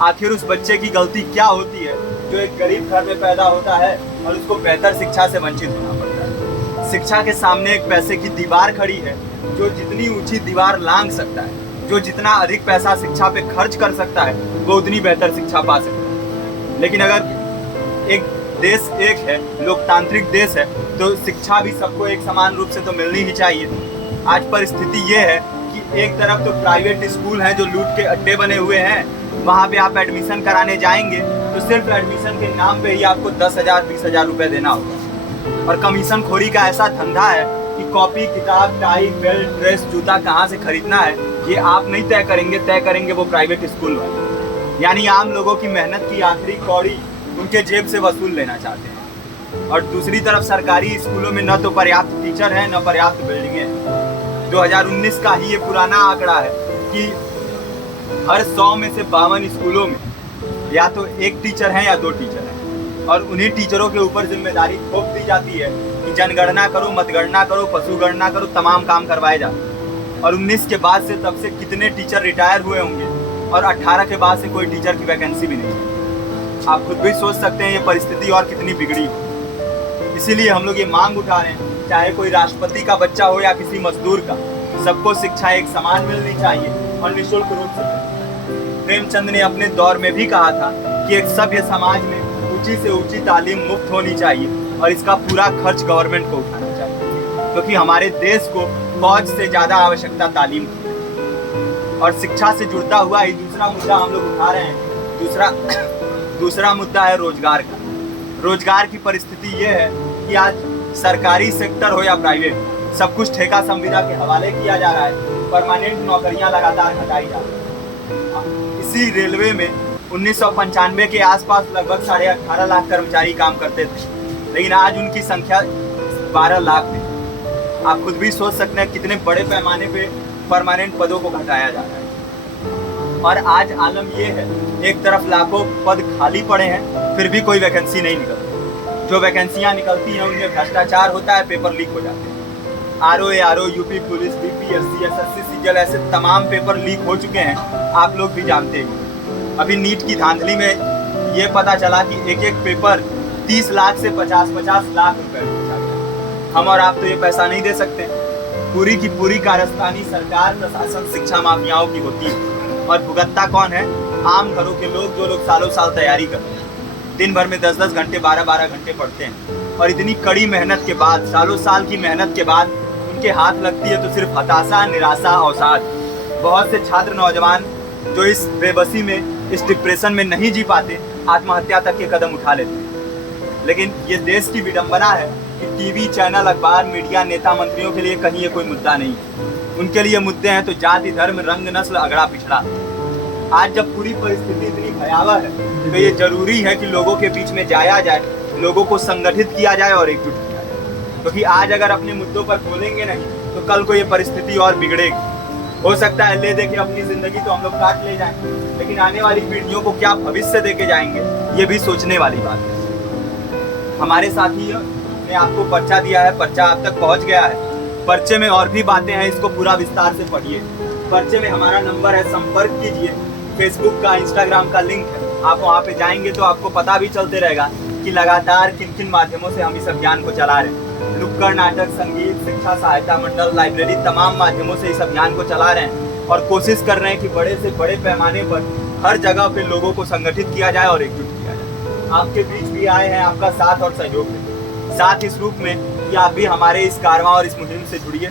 आखिर उस बच्चे की गलती क्या होती है जो एक गरीब घर में पैदा होता है और उसको बेहतर शिक्षा से वंचित होना पड़ता है। शिक्षा के सामने एक पैसे की दीवार खड़ी है जो जितनी ऊंची दीवार लांघ सकता है, जो जितना अधिक पैसा शिक्षा पे खर्च कर सकता है, वो उतनी बेहतर शिक्षा पा सकता है। लेकिन अगर एक देश एक है, लोकतांत्रिक देश है, तो शिक्षा भी सबको एक समान रूप से तो मिलनी ही चाहिए। आज परिस्थिति ये है कि एक तरफ तो प्राइवेट स्कूल हैं जो लूट के अड्डे बने हुए हैं, वहाँ पे आप एडमिशन कराने जाएंगे तो सिर्फ एडमिशन के नाम पे ही आपको 10,000 20,000 रुपये देना होगा। और कमीशन खोरी का ऐसा धंधा है कि कॉपी किताब टाई बेल्ट ड्रेस जूता कहाँ से खरीदना है ये आप नहीं तय करेंगे वो प्राइवेट स्कूल वाले। यानी आम लोगों की मेहनत की आखिरी कौड़ी उनके जेब से वसूल लेना चाहते हैं। और दूसरी तरफ सरकारी स्कूलों में न तो पर्याप्त टीचर हैं न पर्याप्त बिल्डिंगें हैं। 2019 का ही ये पुराना आंकड़ा है कि हर 100 में से 52 स्कूलों में या तो एक टीचर है या 2 टीचर हैं। और उन्हीं टीचरों के ऊपर जिम्मेदारी थोप दी जाती है कि जनगणना करो, मतगणना करो, पशुगणना करो, तमाम काम करवाए जाते हैं। और 19 के बाद से तब से कितने टीचर रिटायर हुए होंगे और 18 के बाद से कोई टीचर की वैकेंसी भी नहीं है। आप खुद भी सोच सकते हैं ये परिस्थिति और कितनी बिगड़ी हो। इसीलिए हम लोग ये मांग उठा रहे हैं, चाहे कोई राष्ट्रपति का बच्चा हो या किसी मजदूर का, सबको शिक्षा एक समान मिलनी चाहिए और निःशुल्क रूप से। प्रेमचंद ने अपने दौर में भी कहा था कि एक सभ्य समाज में ऊंची से ऊंची तालीम मुफ्त होनी चाहिए और इसका पूरा खर्च गवर्नमेंट को उठाना चाहिए, क्योंकि हमारे देश को फौज से ज्यादा आवश्यकता तालीम की है। और शिक्षा से जुड़ता हुआ ही दूसरा मुद्दा हम लोग उठा रहे हैं। दूसरा मुद्दा है रोजगार का। रोजगार की परिस्थिति ये है कि आज सरकारी सेक्टर हो या प्राइवेट, सब कुछ ठेका संविदा के हवाले किया जा रहा है। परमानेंट नौकरियां लगातार हटाई जा रही है। इसी रेलवे में 1995 के आसपास लगभग 18.5 लाख कर्मचारी काम करते थे, लेकिन आज उनकी संख्या 12 लाख थी। आप खुद भी सोच सकते हैं कितने बड़े पैमाने पे परमानेंट पदों को घटाया जा रहा है। और आज आलम ये है, एक तरफ लाखों पद खाली पड़े हैं फिर भी कोई वैकेंसी नहीं निकलती। जो वैकेंसियां निकलती हैं उनमें भ्रष्टाचार होता है, पेपर लीक हो जाते हैं। RO, UP police, BPSC, SSC, CGL ऐसे तमाम पेपर लीक हो चुके हैं, आप लोग भी जानते हैं। अभी नीट की धांधली में ये पता चला कि एक एक पेपर 30 लाख से 50-50 लाख रुपए बेचा गया। हम और आप तो ये पैसा नहीं दे सकते। पूरी की पूरी कारस्तानी सरकार, प्रशासन, शिक्षा माफियाओं की होती है। और भुगतता कौन है? आम घरों के लोग, जो लोग सालों साल तैयारी करते हैं, दिन भर में 10-10 घंटे 12-12 घंटे पढ़ते हैं। और इतनी कड़ी मेहनत के बाद, सालों साल की मेहनत के बाद उनके हाथ लगती है तो सिर्फ हताशा, निराशा, अवसाद। बहुत से छात्र नौजवान जो इस बेबसी में, इस डिप्रेशन में नहीं जी पाते, आत्महत्या तक के कदम उठा लेते हैं। लेकिन ये देश की विडंबना है कि टीवी चैनल, अखबार, मीडिया, नेता, मंत्रियों के लिए कहीं ये कोई मुद्दा नहीं है। उनके लिए मुद्दे हैं तो जाति, धर्म, रंग, नस्ल, अगड़ा पिछड़ा। आज जब पूरी परिस्थिति इतनी भयावह है तो ये जरूरी है कि लोगों के बीच में जाया जाए, लोगों को संगठित किया जाए और एकजुट किया जाए। क्योंकि आज अगर अपने मुद्दों पर बोलेंगे नहीं तो कल को ये परिस्थिति और बिगड़ेगी। हो सकता है ले दे के अपनी जिंदगी तो हम लोग काट ले जाएंगे, लेकिन आने वाली पीढ़ियों को क्या भविष्य दे के जाएंगे, ये भी सोचने वाली बात है। हमारे साथियों ने आपको पर्चा दिया है, पर्चा आप तक पहुंच गया है। पर्चे में और भी बातें हैं, इसको पूरा विस्तार से पढ़िए। पर्चे में हमारा नंबर है, संपर्क कीजिए। फेसबुक का, इंस्टाग्राम का लिंक है, आप वहाँ पे जाएंगे तो आपको पता भी चलते रहेगा कि लगातार किन किन माध्यमों से हम इस अभियान को चला रहे हैं। नुक्कड़ नाटक, संगीत, शिक्षा सहायता मंडल, लाइब्रेरी, तमाम माध्यमों से इस अभियान को चला रहे हैं और कोशिश कर रहे हैं कि बड़े से बड़े पैमाने पर हर जगह पे लोगों को संगठित किया जाए और एकजुट किया जाए। आपके बीच भी आए हैं आपका साथ और सहयोग में, साथ इस रूप में कि आप भी हमारे इस कारवां और इस मुहिम से जुड़िए।